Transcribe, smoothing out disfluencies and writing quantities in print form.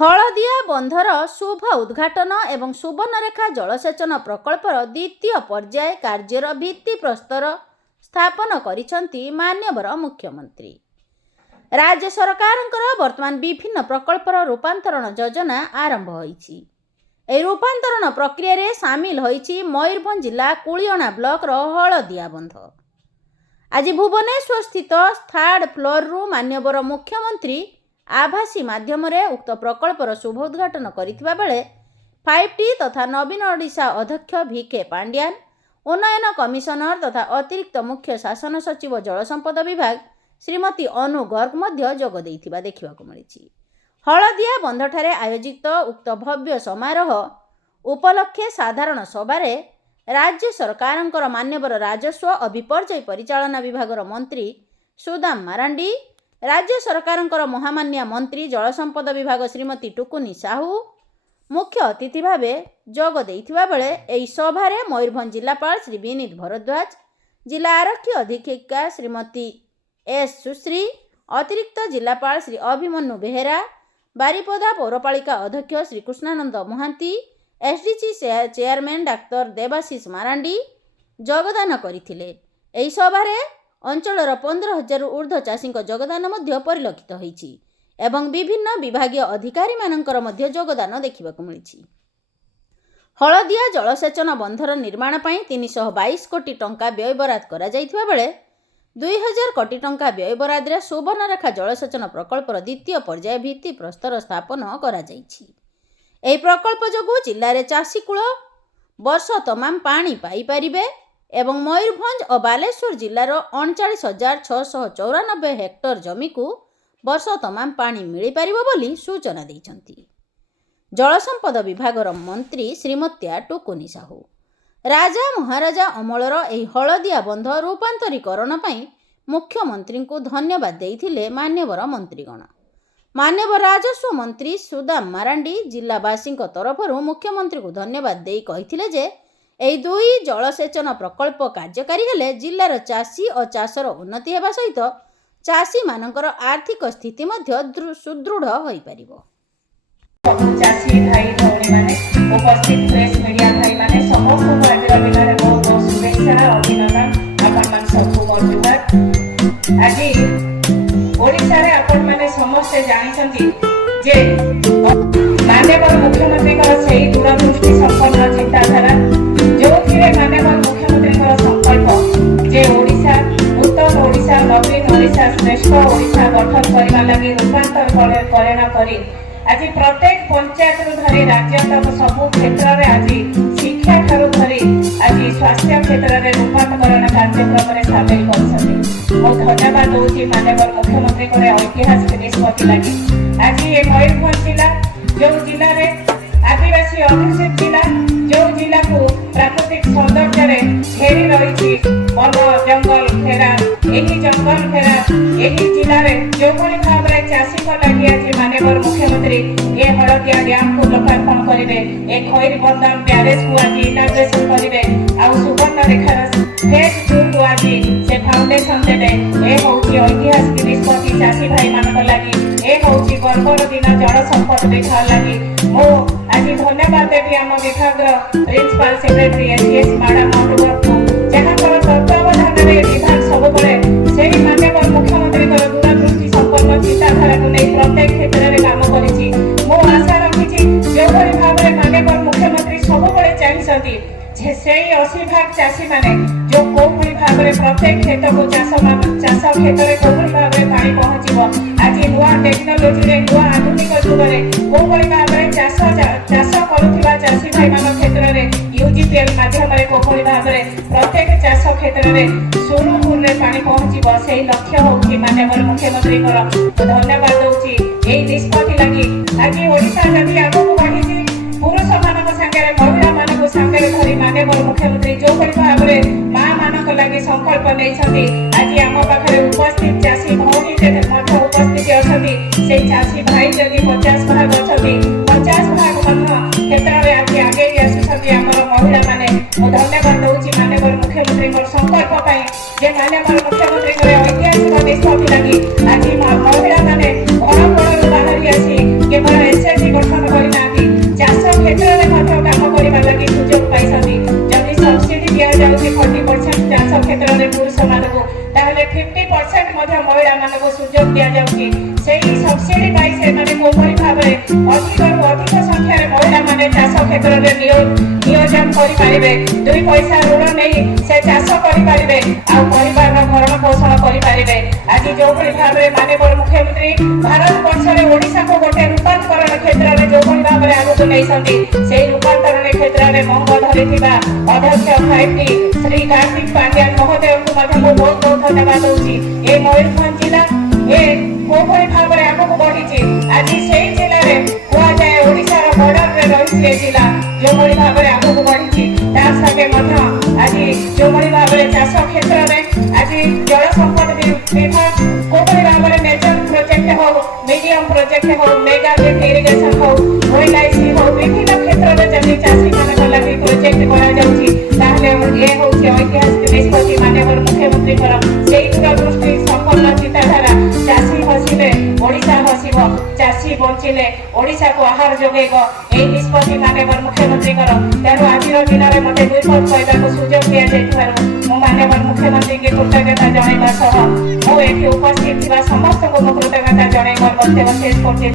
हलदिया बंधर शुभ उद्घाटन एवं सुवर्णरेखा जलसेचन प्रकल्पर द्वितीय पर्याय कार्यर भित्तिप्रस्तर स्थापन करिसंती मान्यवर मुख्यमंत्री। राज्य सरकारंकर वर्तमान विभिन्न प्रकल्पर रूपांतरण योजना आरंभ होईछि। ए रूपांतरण प्रक्रिया रे सामिल होईछि मयूरभंज जिला कुलियणा ब्लॉक रो हलदिया बंध। आज भुवनेश्वर स्थित 3rd फ्लोर रु मान्यवर मुख्यमंत्री आभासी माध्यम उक्त प्रकल्पर शुभ उद्घाटन करिथिबा बेले 5T तथा नवीन ओडिशा अध्यक्ष VK पांड्यान, उन्नयन कमिशनर तथा अतिरिक्त मुख्य शासन सचिव जलसंपद विभाग श्रीमती अनु गर्ग मध्य जोग देइथिबा देखिबाकु मिलिछि। हलदिया बंधठारे आयोजित उक्त भव्य समारोह उपलक्षे साधारण सभारे राज्य सरकारंकर मान्यवर राजस्व और विपर्यय परिचालना विभागर मंत्री सुदाम मारांडी, राज्य सरकारंकर महामान्य मंत्री जलसंपद विभाग श्रीमती टुकुनी साहू मुख्य अतिथि भावे जोग देइथिबा बेले एही सभारे मयूरभंज जिलापाल श्री विनीत भरद्वाज, जिला आरक्षी अधीक्षिका श्रीमती एस सुश्री, अतिरिक्त जिलापाल श्री अभिमन्यु बेहेरा, बारिपदा पौरपालिका अध्यक्ष Shri Krishnanand Mohanty, SDC chairman doctor Debasish Marandi जोगदान करिथिले। एही सभारे अंचलर 15,000 ऊर्ध्व चाषी जोगदान मध्य परिलक्षित होईछि एवं विभिन्न विभागीय अधिकारी मानकर मध्य जोगदान देखिबाकु मिलिछि। हलदिया जलसेचन बंधर निर्माण पई 322 कोटी टंका व्ययबराद करा जाइथिबा बेले 2000 कोटी टंका व्ययबराद रे सुवर्णरेखा जलसेचन प्रकल्पर द्वितीय पर्याय भित्ति प्रस्तर स्थापन करा जाइछि। एही प्रकल्प जोगु जिल्ला रे चाषीकूल वर्ष तमाम पानी पाई परिबे एवं मयूरभंज और बालेश्वर जिल्लार 39,694 हेक्टर जमी को वर्ष तमाम पानी मिल पारिबो बोली सूचना दैछंती जलसंपद विभागर मंत्री श्रीमती टुकुनी साहू। राजा महाराजा अमलर एही हलदिया बंध रूपांतरीकरण पई मुख्यमंत्री को धन्यवाद देइथिले मान्यवर मंत्रीगण। मान्यवर राजस्व मंत्री सुदाम मारांडी जिलावासी तरफरु मुख्यमंत्री को धन्यवाद देई कहिथिले जे एही दुई जलसेचन प्रकल्प कार्यकारी हेले जिल्लार चाषी और चाषर उन्नति हेबा सहित चाषी मानकर आर्थिक स्थिति मध्य सुदृढ़ होई परिबो। चाषी भाई भौणी माने उपस्थित प्रेस मीडिया भाई माने समस्त को आज रविवार बहुत बहुत शुभेच्छा अभिनंदन आपण मान सबको मोर आज ओडिसा रे आपण माने समस्त जानि छथि जे माननीय मुख्यमंत्री का सही दूरदृष्टि संपन्न चिंताधारा जो माननीय मुख्यमंत्री संकल्प जे ओडिशा उत्तर ओडिशा नवीन ओडिशा श्रेष्ठ ओडिशा गठन करने लगी रूपांतर करेना करी आज प्रत्येक पंचायत धरी राज्य तक सबु क्षेत्र में आज शिक्षा ठारू धरी आज स्वास्थ्य क्षेत्र में रूपांतरण कार्यक्रम में सामिल कर धन्यवाद दूसरी माननीय मुख्यमंत्री को ऐतिहासिक निष्पत्ति लगी। आज ये मयूरभंज जिला जो जिले में आदिवासी अध्युषित जिला जो जिला को प्राकृतिक सौंदर्य घेरी रही वन जंगल घेरा यही जंगल घेरा यही जिले में जो भाव में चाषी लगी आज माननीय मुख्यमंत्री ये हलदिया डैम को लोकार्पण करेंगे, एक खैरीबंधन ब्यारेज को आज इनाग्रेशन करेंगे और सुवर्णरेखार फेज 2 को आज से फाउंडेशन देवे। ये होची ऐतिहासिक निष्पत्ति चाषी भाई मानक लगी, ये होची गर्वर दिन जल संपद विभाग लगी। मो आज धन्यवाद देवी आम विभाग प्रिंसिपल सेक्रेटरी एसीएस मैडम अनुवर्ग को जहां तत्वावधान में विभाग सबुबले से माननीय मुख्यमंत्री दूरदृष्टि संपन्न चिंताधारा को नहीं प्रत्येक क्षेत्र में काम करिछि। मो आशा रखिछि जो भाव में माननीय मुख्यमंत्री सबुबले चाहिए से 80% चाषी माने जो कोई भाव में प्रत्येक खेत को चाष क्षेत्र में कोई भाव में पानी पहुंचबो आज नुआ टेक्नोलोजी रे नुआ आधुनिक युग रे कोई भाव में चाष करुथिबा चाषी भाई मान क्षेत्र में यूजीपीएल माध्यम रे कोई भाव में प्रत्येक चाष क्षेत्र में सुरुपुर रे पानी पहुंचबो सेही लक्ष्य होची माननीय मुख्यमंत्री को धन्यवाद दोची एही निष्पत्ति लागि। आज ओडिशा जदि आगो बढ़ी पुरुष मानक संगे महिला मानक संगे धरी माननीय मुख्यमंत्री जो भाव में माँ मानक लगी संकल्प नहीं आज आम पाखे उपस्थित चाषी भौणी उपस्थित अच्छा से चाषी भाई जदि 50 भाग अच्छा 50 भाग क्षेत्र में आज आगे आम महिला माने धन्यवाद दूसरी माननीय मुख्यमंत्री संकल्प माननीय मुख्यमंत्री ऐतिहासिक निष्पत्ति लगी आज महिला माने घर बाहरी आसी केवल एसएचजी କ୍ଷେତ୍ରରେ ପୁରୁଷମାନଙ୍କୁ ତାହେଲେ 50% ମଧ୍ୟ ମହିଳାମାନଙ୍କୁ ସୁଯୋଗ ଦିଆଯାଉଛି। ସେହି ସବସିଡି ପାଇ ସେମାନେ କିପରି ଭାବରେ ଅଧିକରୁ ଅଧିକ ସଂଖ୍ୟାରେ ମହିଳାମାନେ ଚାଷ କ୍ଷେତ୍ରରେ ନିୟୋଜନ କରିପାରିବେ, 2 ପଇସା ଋଣ ନେଇ ସେ ଚାଷ କରିପାରିବେ ଆଉ ପରିବାରର ଭରଣ ପୋଷଣ କରିପାରିବେ। ଆଜି ଯେଉଁଭଳି ଭାବରେ ମାନନୀୟ ମୁଖ୍ୟମନ୍ତ୍ରୀ ଭାରତ ବର୍ଷରେ ଓଡ଼ିଶାକୁ ଗୋଟେ ରୂପାନ୍ତରଣ କ୍ଷେତ୍ରରେ ଯେଉଁଭଳି ଭାବରେ ଆଗକୁ ନେଇଛନ୍ତି, ସେହି ରୂପାନ୍ତରଣ କ୍ଷେତ୍ରରେ ମଙ୍ଗ ଧରିଥିବା ଅଧ୍ୟକ୍ଷ 5T ଶ୍ରୀ କାର୍ତ୍ତିକ ପାଣ୍ଡିଆନ ମହୋଦୟଙ୍କୁ ମଧ୍ୟ ମୁଁ ବହୁତ ବହୁତ ଧନ୍ୟବାଦ ଦଉଛି। ଏ ମୟୂରଭଞ୍ଜ ଜିଲ୍ଲା ଏ କୋଭଳି ଭାବରେ ଆଗକୁ ବଢିଛି। ଆଜି ସେଇ ଜିଲ୍ଲାରେ କୁହାଯାଏ ଓଡ଼ିଶାର ବର୍ଡରରେ ରହିଛି ଏ ଜିଲ୍ଲା ଯେଉଁଭଳି ଭାବରେ ଆଗକୁ ବଢିଛି। ତା ସାଙ୍ଗେ ମଧ୍ୟ ଆଜି ଯେଉଁଭଳି ଭାବରେ ଚାଷ କ୍ଷେତ୍ରରେ ଆଜି ଜଳ ସମ୍ପଦ ବିଭାଗ କୋଭଳି ଭାବରେ ମେଜର ପ୍ରୋଜେକ୍ଟ ହଉ, ମିଡିୟମ ପ୍ରୋଜେକ୍ଟ ହଉ, ମେଗା ଲିଫ୍ଟ ଇରିଗେସନ ହଉ, OLIC ହଉ, ବିଭିନ୍ନ କ୍ଷେତ୍ରରେ ଯଦି ଚାଷୀମାନଙ୍କ ଲାଗି ପ୍ରୋଜେକ୍ଟ କରାଯାଉଛି, ତାହେଲେ ଏ ହେଉଛି ଐତିହାସିକ ନିଷ୍ପତ୍ତି ମାନ୍ୟବର ମୁଖ୍ୟମନ୍ତ୍ରୀଙ୍କର। ସେଇ ଦୂରଦୃଷ୍ଟି ସମ୍ପନ୍ନ ଚିନ୍ତାଧାରା। ଚାଷୀ ହସିଲେ ଓଡ଼ିଶା ହସିବ, ଚାଷୀ ବଞ୍ଚିଲେ ଓଡ଼ିଶାକୁ ଆହାର ଯୋଗେଇବ, ଏହି ନିଷ୍ପତ୍ତି ମାନ୍ୟବର ମୁଖ୍ୟମନ୍ତ୍ରୀଙ୍କର। ତେଣୁ ଆଜିର ଦିନରେ ମୋତେ 2 ପଦ କହିବାକୁ ସୁଯୋଗ ଦିଆଯାଇଥିବାରୁ ମୁଁ ମାନ୍ୟବର ମୁଖ୍ୟମନ୍ତ୍ରୀଙ୍କୁ କୃତଜ୍ଞତା ଜଣାଇବା ସହ ମୁଁ ଏଠି ଉପସ୍ଥିତ ଥିବା ସମସ୍ତଙ୍କୁ ମୁଁ କୃତଜ୍ଞତା ଜଣାଇ ମୋର ବକ୍ତବ୍ୟ ଶେଷ କରୁଛି।